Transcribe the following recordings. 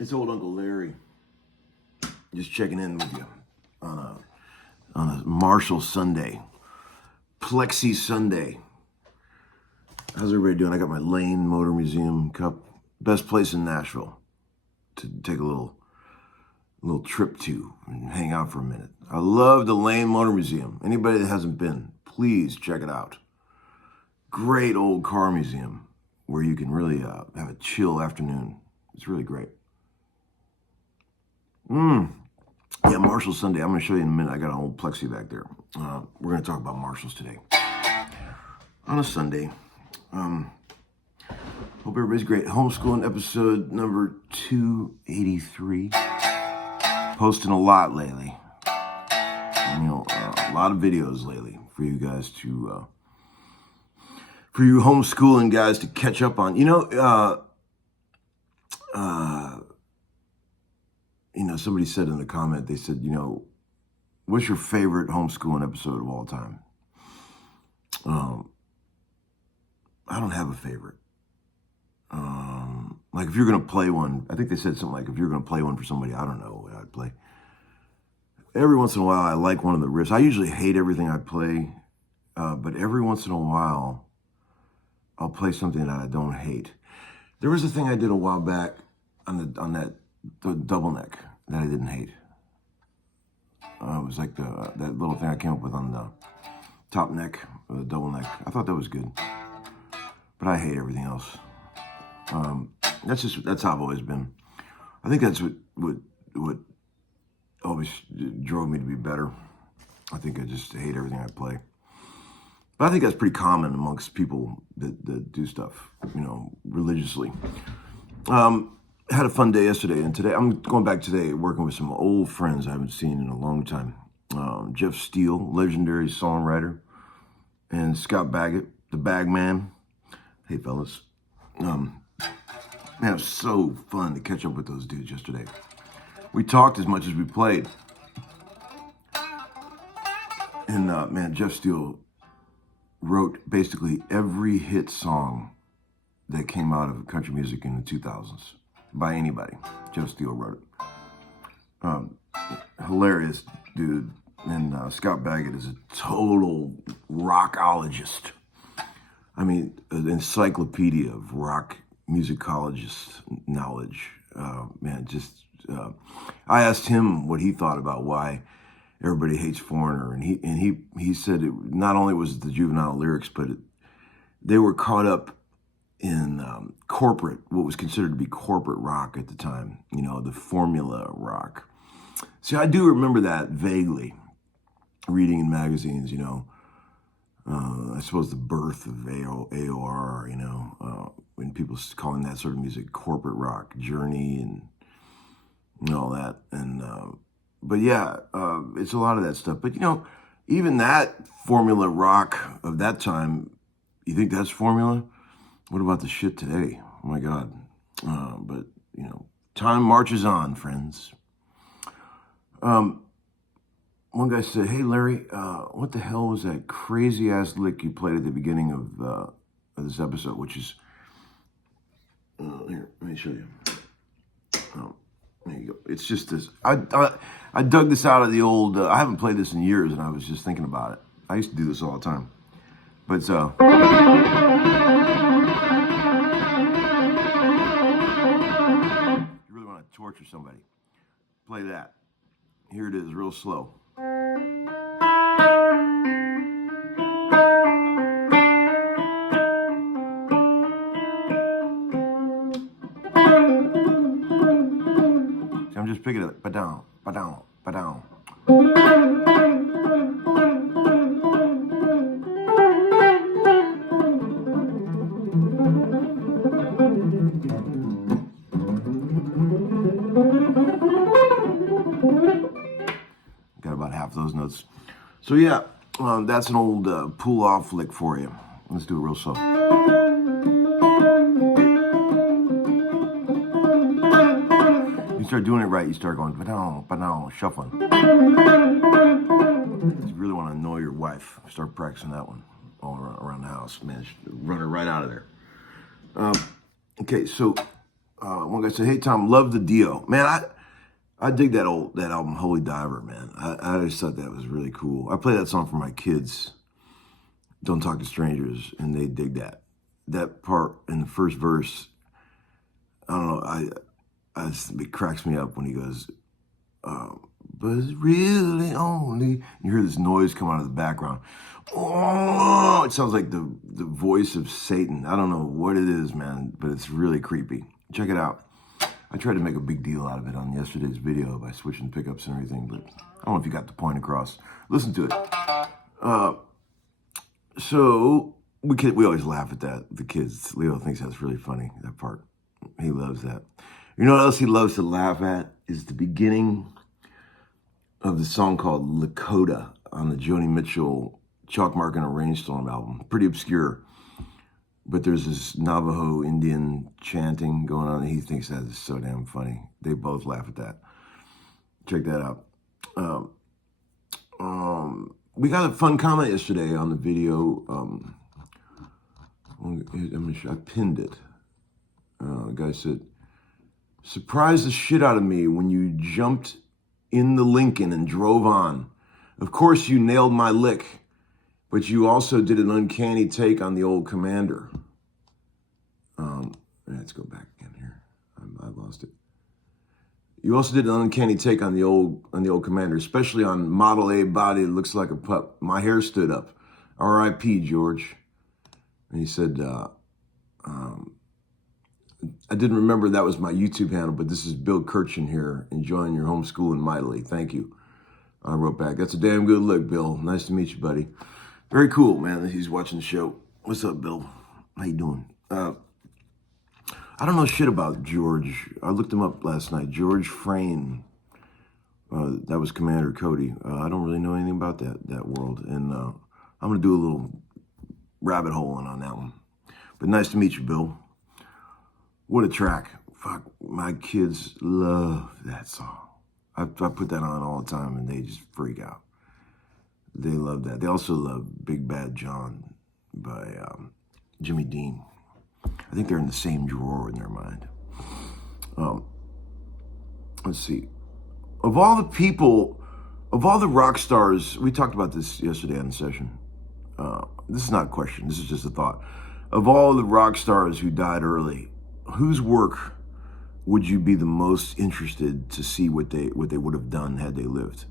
It's old Uncle Larry. Just checking in with you on a Marshall Sundae. Plexi Sundae. How's everybody doing? I got my Lane Motor Museum cup. Best place in Nashville to take a little trip to and hang out for a minute. I love the Lane Motor Museum. Anybody that hasn't been, please check it out. Great old car museum where you can really have a chill afternoon. It's really great. Yeah, Marshall Sundae. I'm going to show you in a minute. I got an old Plexi back there. We're going to talk about Marshalls today. On a Sunday. Hope everybody's great. Homeskoolin episode number 283. Posting a lot lately. A lot of videos lately for you guys to, for you homeschooling guys to catch up on. Somebody said in the comment, they said, what's your favorite homeschooling episode of all time? I don't have a favorite. Like if you're going to play one, I think they said something like, if you're going to play one for somebody, I don't know what I'd play. Every once in a while, I like one of the riffs. I usually hate everything I play, but every once in a while, I'll play something that I don't hate. There was a thing I did a while back on the double neck that I didn't hate. It was like that little thing I came up with on the top neck, the double neck. I thought that was good, but I hate everything else. That's how I've always been. I think that's what always drove me to be better. I think I just hate everything I play. But I think that's pretty common amongst people that do stuff, religiously. Had a fun day yesterday, and today I'm going back today working with some old friends I haven't seen in a long time. Jeff Steele, legendary songwriter, and Scott Baggett, the bag man. Hey, fellas. Man, it was so fun to catch up with those dudes yesterday. We talked as much as we played. And man, Jeff Steele wrote basically every hit song that came out of country music in the 2000s by anybody. Jeff Steele wrote it. Hilarious dude. And Scott Baggett is a total rockologist. I mean, an encyclopedia of rock musicologist knowledge. I asked him what he thought about why everybody hates Foreigner, and he said it not only was it the juvenile lyrics, but they were caught up in what was considered to be corporate rock at the time. The formula rock. See, I do remember that vaguely, reading in magazines. I suppose the birth of AOR, when people calling that sort of music corporate rock, Journey and all that. And, but yeah, it's a lot of that stuff. But, even that formula rock of that time, you think that's formula? What about the shit today? Oh my God. But, time marches on, friends. One guy said, hey, Larry, what the hell was that crazy-ass lick you played at the beginning of this episode, which is, here, let me show you. Oh, there you go. It's just this. I dug this out of the old, I haven't played this in years, and I was just thinking about it. I used to do this all the time. But, you really want to torture somebody, play that. Here it is, real slow. I'm just picking it up, ba-down, ba-down, ba-down. Got about half those notes. So yeah, that's an old pull-off lick for you. Let's do it real slow. You start doing it right, you start going ba-down, ba-down, shuffling. If you really want to annoy your wife, start practicing that one all around the house. Man, run her right out of there. Okay, so One guy said, "Hey Tom, love the Dio, man. I dig that album, Holy Diver, man. I always thought that was really cool. I play that song for my kids. Don't Talk to Strangers, and they dig that. That part in the first verse, I don't know, it cracks me up when he goes, but it's really only, you hear this noise come out of the background. Oh, it sounds like the voice of Satan. I don't know what it is, man, but it's really creepy. Check it out. I tried to make a big deal out of it on yesterday's video by switching pickups and everything, but I don't know if you got the point across. Listen to it. So we always laugh at that. The kids, Leo thinks that's really funny, that part. He loves that. You know what else he loves to laugh at? Is the beginning of the song called Lakota on the Joni Mitchell Chalk Mark and a Rainstorm album. Pretty obscure. But there's this Navajo Indian chanting going on, and he thinks that is so damn funny. They both laugh at that. Check that out. We got a fun comment yesterday on the video. I pinned it. The guy said, "Surprised the shit out of me when you jumped in the Lincoln and drove on. Of course you nailed my lick, but you also did an uncanny take on the old Commander." Let's go back again here. I lost it. "You also did an uncanny take on the old Commander, especially on Model A body that looks like a pup. My hair stood up. R.I.P. George." And he said, "I didn't remember that was my YouTube handle, but this is Bill Kirchen here, enjoying your homeschooling mightily. Thank you." I wrote back, "That's a damn good look, Bill. Nice to meet you, buddy." Very cool, man, that he's watching the show. What's up, Bill? How you doing? I don't know shit about George. I looked him up last night. George Frayne. That was Commander Cody. I don't really know anything about that world. And I'm going to do a little rabbit hole on that one. But nice to meet you, Bill. What a track. Fuck, my kids love that song. I put that on all the time, and they just freak out. They love that. They also love Big Bad John by Jimmy Dean. I think they're in the same drawer in their mind. Let's see. Of all the rock stars, we talked about this yesterday on the session. This is not a question. This is just a thought. Of all the rock stars who died early, whose work would you be the most interested to see what they would have done had they lived?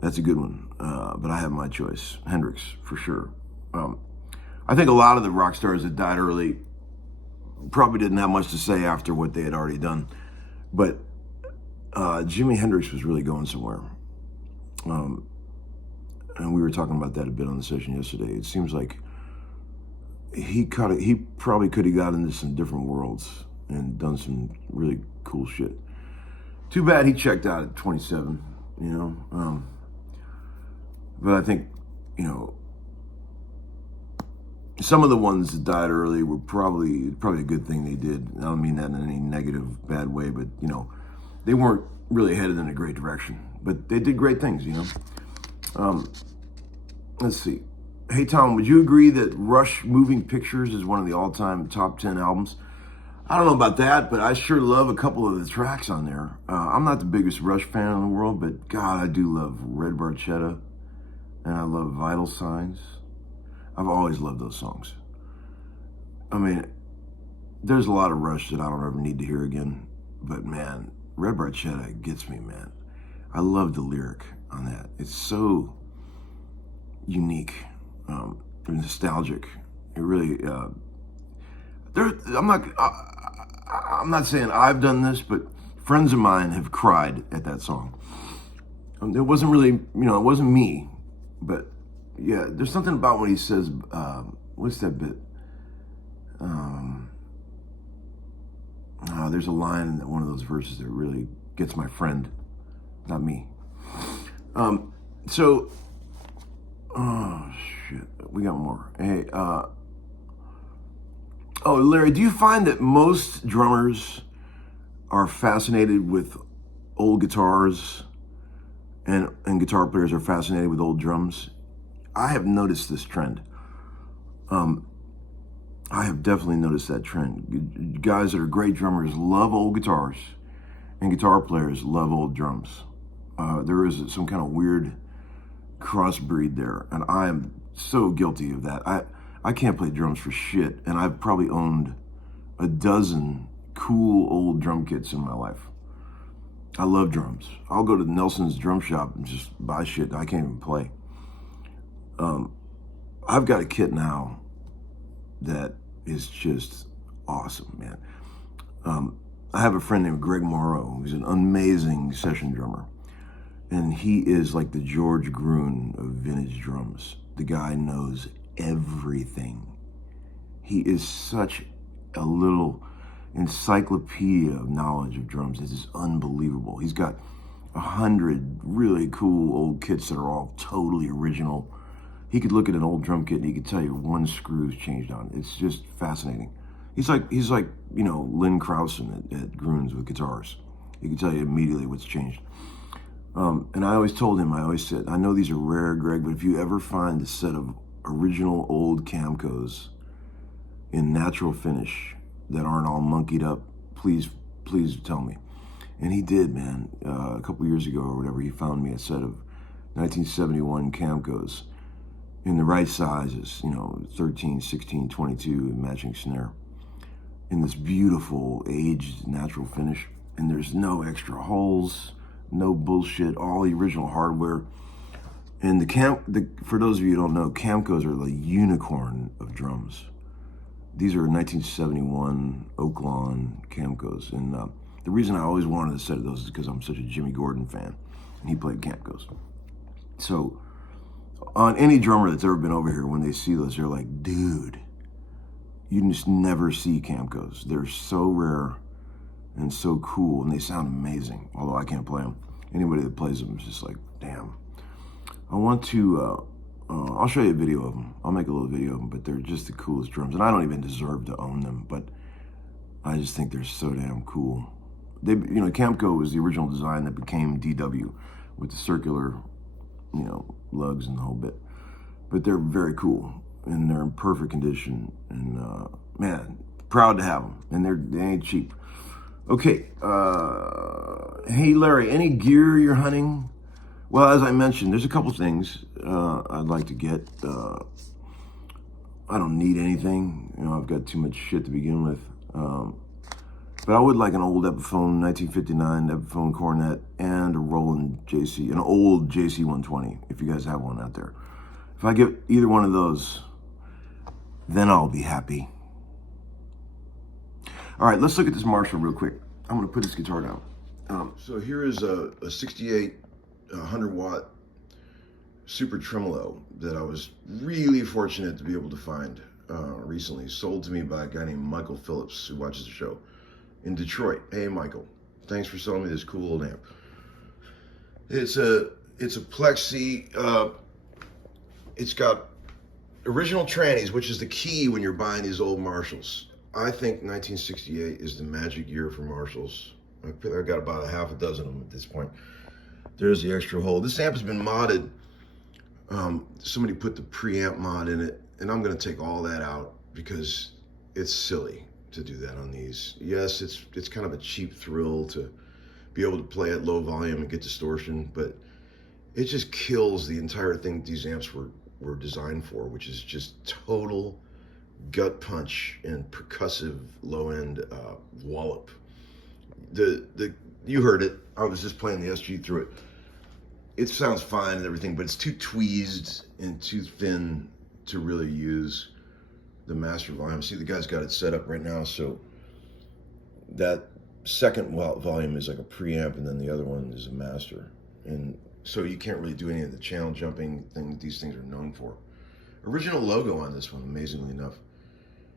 That's a good one. But I have my choice. Hendrix, for sure. I think a lot of the rock stars that died early probably didn't have much to say after what they had already done. But Jimi Hendrix was really going somewhere. And we were talking about that a bit on the session yesterday. It seems like he probably could have got into some different worlds and done some really cool shit. Too bad he checked out at 27, you know. But I think, you know, some of the ones that died early were probably a good thing they did. I don't mean that in any negative, bad way, but, you know, they weren't really headed in a great direction. But they did great things, you know. Let's see. Hey, Tom, would you agree that Rush Moving Pictures is one of the all-time top 10 albums? I don't know about that, but I sure love a couple of the tracks on there. I'm not the biggest Rush fan in the world, but God, I do love Red Barchetta, and I love Vital Signs. I've always loved those songs. I mean, there's a lot of Rush that I don't ever need to hear again, but man, Red Barchetta gets me, man. I love the lyric on that. It's so unique, nostalgic. It really, I'm not saying I've done this, but friends of mine have cried at that song. It wasn't really, you know, it wasn't me, but yeah, there's something about when he says, what's that bit? There's a line in one of those verses that really gets my friend, not me. So, oh shit, we got more. Hey, Larry, do you find that most drummers are fascinated with old guitars and guitar players are fascinated with old drums? I have noticed this trend. I have definitely noticed that trend. Guys that are great drummers love old guitars, and guitar players love old drums. There is some kind of weird crossbreed there, and I am so guilty of that. I can't play drums for shit, and I've probably owned a dozen cool old drum kits in my life. I love drums. I'll go to Nelson's drum shop and just buy shit I can't even play. I've got a kit now that is just awesome, man. I have a friend named Greg Morrow, who's an amazing session drummer. And he is like the George Gruen of vintage drums. The guy knows everything. He is such a little encyclopedia of knowledge of drums. It is unbelievable. He's got 100 really cool old kits that are all totally original. He could look at an old drum kit and he could tell you one screw's changed on it. It's just fascinating. He's like Lynn Krausen at Gruen's with guitars. He can tell you immediately what's changed. And I always told him, I said, I know these are rare, Greg, but if you ever find a set of original old Camcos in natural finish that aren't all monkeyed up, please tell me. And he did, man. A couple years ago or whatever, he found me a set of 1971 Camcos in the right sizes, 13, 16, 22, matching snare, in this beautiful aged natural finish. And there's no extra holes, no bullshit, all the original hardware. And for those of you who don't know, Camcos are the unicorn of drums. These are 1971 Oaklawn Camcos. And the reason I always wanted a set of those is because I'm such a Jimmy Gordon fan, and he played Camcos. So on any drummer that's ever been over here, when they see those, they're like, dude, you just never see Camcos. They're so rare and so cool, and they sound amazing, although I can't play them. Anybody that plays them is just like, damn. I want to, I'll show you a video of them. I'll make a little video of them, but they're just the coolest drums, and I don't even deserve to own them, but I just think they're so damn cool. Camco was the original design that became DW with the circular, lugs and the whole bit. But they're very cool, and they're in perfect condition, and man, proud to have them, and they ain't cheap. Okay, hey Larry, any gear you're hunting? Well, as I mentioned, there's a couple things I'd like to get. I don't need anything, I've got too much shit to begin with. But I would like an old Epiphone, 1959 Epiphone cornet, and a Roland JC, an old JC 120, if you guys have one out there. If I get either one of those, then I'll be happy. All right, let's look at this Marshall real quick. I'm gonna put this guitar down. So here is a 68 100 watt super tremolo that I was really fortunate to be able to find recently. Sold to me by a guy named Michael Phillips, who watches the show in Detroit. Hey Michael, thanks for selling me this cool old amp. It's a Plexi. It's got original trannies, which is the key when you're buying these old Marshalls. I think 1968 is the magic year for Marshalls. I've got about a half a dozen of them at this point. There's the extra hole. This amp has been modded. Somebody put the preamp mod in it, and I'm gonna take all that out because it's silly to do that on these. Yes, it's kind of a cheap thrill to be able to play at low volume and get distortion, but it just kills the entire thing these amps were designed for, which is just total gut punch and percussive low end wallop. You heard it. I was just playing the SG through it. It sounds fine and everything, but it's too tweezed and too thin to really use the master volume. See, the guy's got it set up right now, so that second volume is like a preamp, and then the other one is a master. And so you can't really do any of the channel jumping thing that these things are known for. Original logo on this one, amazingly enough.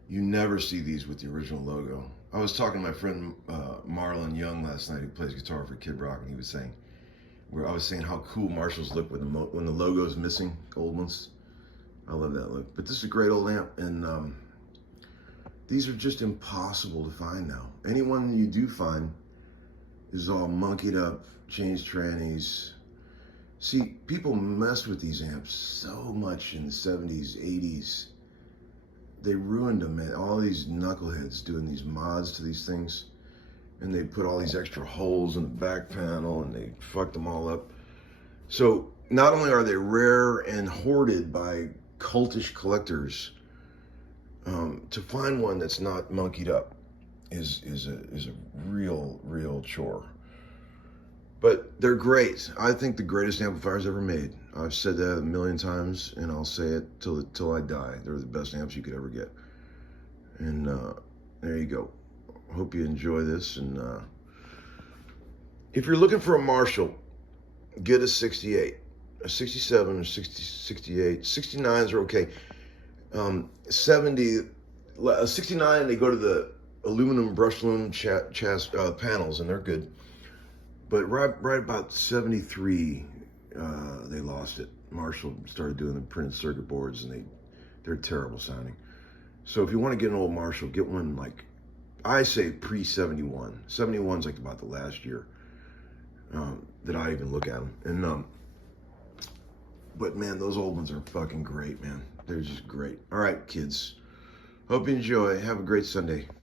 You never see these with the original logo. I was talking to my friend Marlon Young last night, who plays guitar for Kid Rock, and he was saying, I was saying how cool Marshalls look when the logo is missing, old ones. I love that look. But this is a great old amp, and these are just impossible to find now. Anyone you do find is all monkeyed up, changed trannies. See, people messed with these amps so much in the 70s, 80s. they ruined them, man. All these knuckleheads doing these mods to these things, and they put all these extra holes in the back panel, and they fucked them all up. So not only are they rare and hoarded by cultish collectors, to find one that's not monkeyed up is a real chore. But they're great. I think the greatest amplifiers ever made. I've said that a million times, and I'll say it till I die. They're the best amps you could ever get. And there you go. Hope you enjoy this. And if you're looking for a Marshall, get a 68, a 67 or 60, 68. 69s are okay. 70, 69, they go to the aluminum brushed aluminum panels, and they're good. But right about 73, they lost it. Marshall started doing the printed circuit boards, and they're terrible sounding. So if you want to get an old Marshall, get one like, I say pre-71. 71's like about the last year that I even look at them. And but man, those old ones are fucking great, man. They're just great. All right, kids. Hope you enjoy. Have a great Sunday.